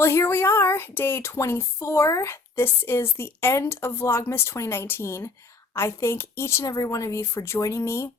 Well, here we are, day 24. This is the end of Vlogmas 2019. I thank each and every one of you for joining me,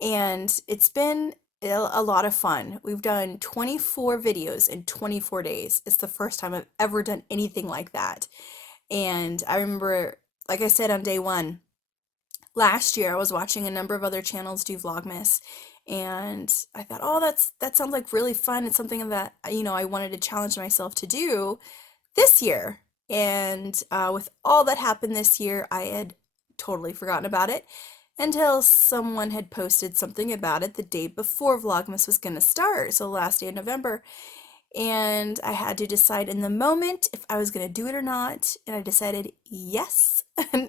and it's been a lot of fun. We've done 24 videos in 24 days. It's the first time I've ever done anything like that. And I remember, like I said on day one, last year I was watching a number of other channels do Vlogmas, and I thought, oh, that sounds like really fun. It's something that, I wanted to challenge myself to do this year. And with all that happened this year, I had totally forgotten about it until someone had posted something about it the day before Vlogmas was going to start, so the last day of November. And I had to decide in the moment if I was going to do it or not. And I decided yes. And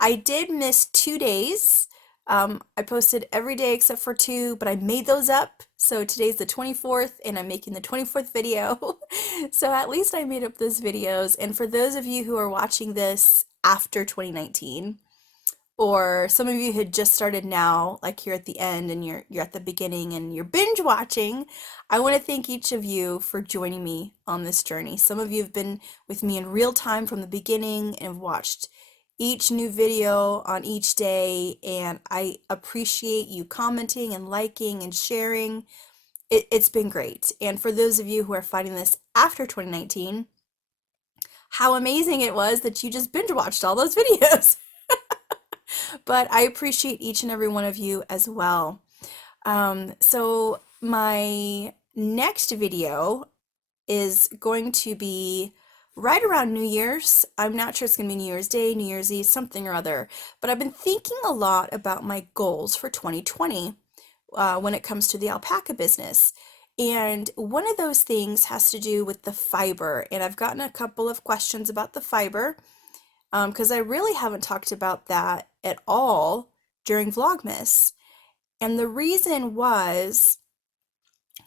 I did miss 2 days. I posted every day except for two, but I made those up. So today's the 24th, and I'm making the 24th video. So at least I made up those videos. And for those of you who are watching this after 2019, or some of you had just started now, like here at the end and you're at the beginning and you're binge watching, I want to thank each of you for joining me on this journey. Some of you have been with me in real time from the beginning and have watched each new video on each day, and I appreciate you commenting and liking and sharing. It's been great. And for those of you who are finding this after 2019, how amazing it was that you just binge watched all those videos. But I appreciate each and every one of you as well. So my next video is going to be right around New Year's. I'm not sure it's going to be New Year's Day, New Year's Eve, something or other, but I've been thinking a lot about my goals for 2020 when it comes to the alpaca business. And one of those things has to do with the fiber. And I've gotten a couple of questions about the fiber because I really haven't talked about that at all during Vlogmas. And the reason was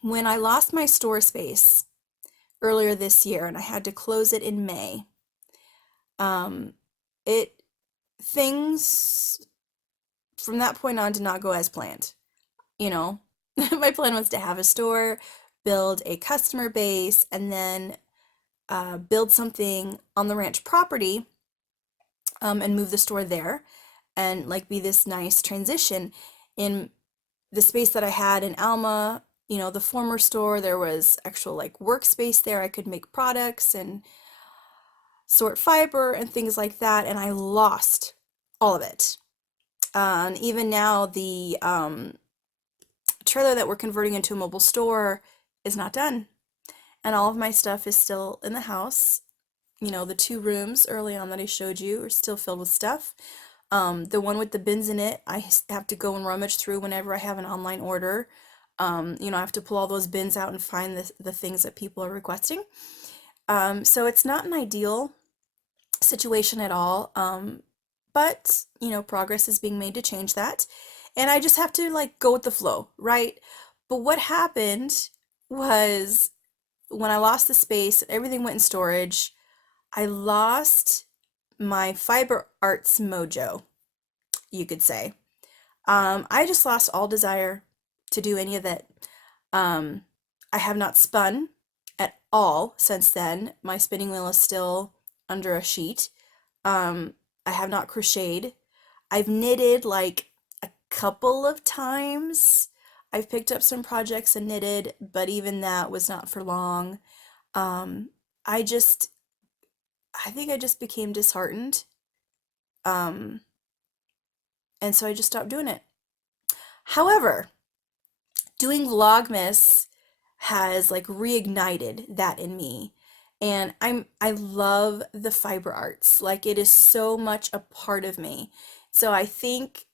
when I lost my store space earlier this year and I had to close it in May, um, it things from that point on did not go as planned. You know, my plan was to have a store, build a customer base, and then build something on the ranch property and move the store there and like be this nice transition. In the space that I had in Alma, the former store, there was actual like workspace there. I could make products and sort fiber and things like that, and I lost all of it. And even now, the trailer that we're converting into a mobile store is not done, and all of my stuff is still in the house. The two rooms early on that I showed you are still filled with stuff. The one with the bins in it, I have to go and rummage through whenever I have an online order. I have to pull all those bins out and find the things that people are requesting. So it's not an ideal situation at all. But, progress is being made to change that. And I just have to like go with the flow, right? But what happened was when I lost the space, everything went in storage. I lost my fiber arts mojo, you could say. I just lost all desire to do any of it. I have not spun at all since then. My spinning wheel is still under a sheet. I have not crocheted. I've knitted like a couple of times. I've picked up some projects and knitted, but even that was not for long. Um, I just I think I just became disheartened. Um, and so I just stopped doing it. However, doing Vlogmas has like reignited that in me. And I love the fiber arts. Like it is so much a part of me. So I think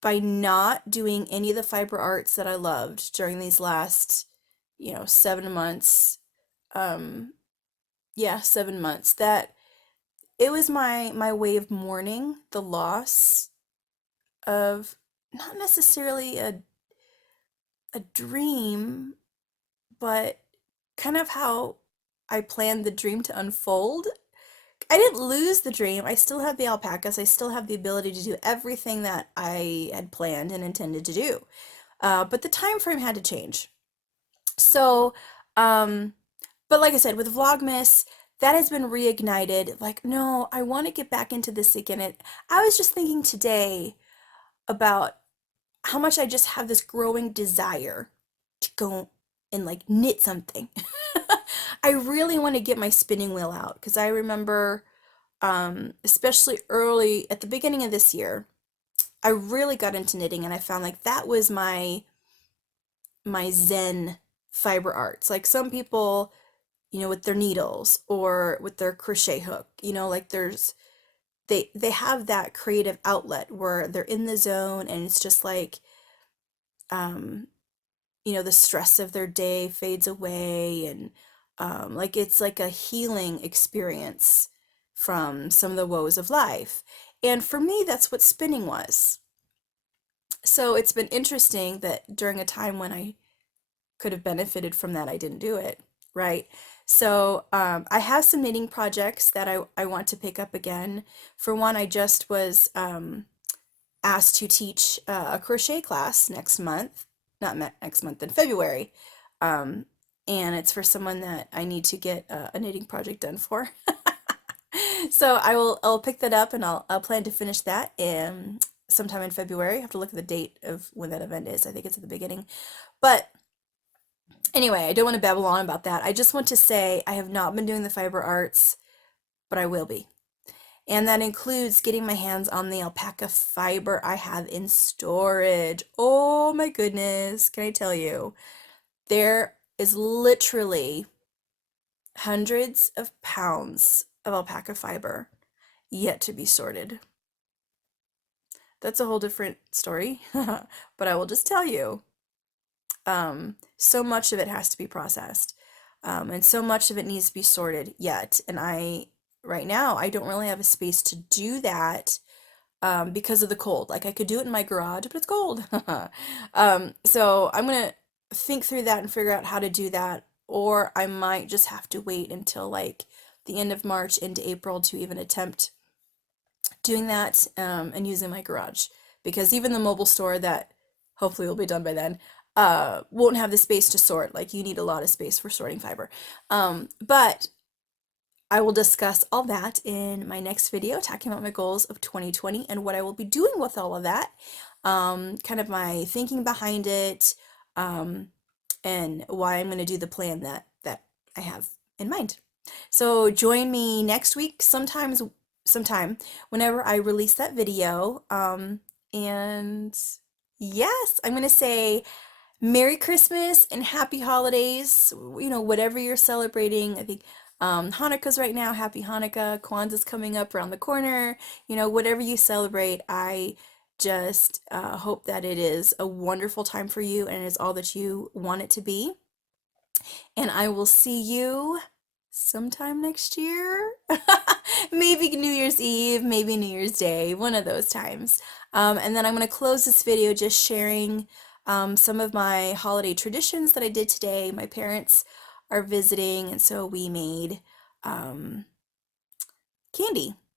by not doing any of the fiber arts that I loved during these last, 7 months, um, yeah, 7 months, that it was my way of mourning the loss of not necessarily a dream, but kind of how I planned the dream to unfold. I didn't lose the dream. I still have the alpacas. I still have the ability to do everything that I had planned and intended to do. But the time frame had to change. So, um, But like I said, with Vlogmas, that has been reignited. Like, no, I want to get back into this again. I was just thinking today about how much I just have this growing desire to go and like knit something. I really want to get my spinning wheel out because I remember, especially early at the beginning of this year, I really got into knitting and I found like that was my zen fiber arts. Like some people, with their needles or with their crochet hook, like they have that creative outlet where they're in the zone and it's just like um the stress of their day fades away and like it's like a healing experience from some of the woes of life. And for me, that's what spinning was. So it's been interesting that during a time when I could have benefited from that, I didn't do it, right? So I have some knitting projects that I want to pick up again. For one, I just was asked to teach a crochet class next month, not next month, in February. Um, and it's for someone that I need to get a knitting project done for. So I'll pick that up and I'll plan to finish that in sometime in February. I have to look at the date of when that event is. I think it's at the beginning. But anyway, I don't want to babble on about that. I just want to say I have not been doing the fiber arts, but I will be. And that includes getting my hands on the alpaca fiber I have in storage. Oh my goodness, can I tell you? There is literally hundreds of pounds of alpaca fiber yet to be sorted. That's a whole different story, but I will just tell you, so much of it has to be processed, and so much of it needs to be sorted yet. And right now, I don't really have a space to do that because of the cold. Like I could do it in my garage, but it's cold. So I'm gonna think through that and figure out how to do that, or I might just have to wait until like the end of March into April to even attempt doing that and using my garage because even the mobile store that hopefully will be done by then won't have the space to sort. Like you need a lot of space for sorting fiber. But I will discuss all that in my next video, talking about my goals of 2020 and what I will be doing with all of that, kind of my thinking behind it, and why I'm going to do the plan that I have in mind. So join me next week, sometime, whenever I release that video. And yes, I'm going to say Merry Christmas and Happy Holidays, whatever you're celebrating. I think Hanukkah's right now. Happy Hanukkah. Kwanzaa's coming up around the corner. Whatever you celebrate, I just hope that it is a wonderful time for you and it is all that you want it to be. And I will see you sometime next year. Maybe New Year's Eve, maybe New Year's Day, one of those times. And then I'm going to close this video just sharing some of my holiday traditions that I did today. My parents are visiting, and so we made candy,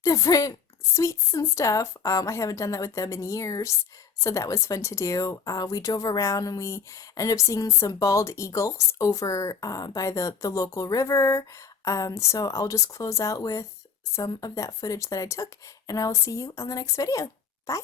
different sweets and stuff. I haven't done that with them in years, so that was fun to do. We drove around and we ended up seeing some bald eagles over by the local river. So I'll just close out with some of that footage that I took, and I will see you on the next video. Bye!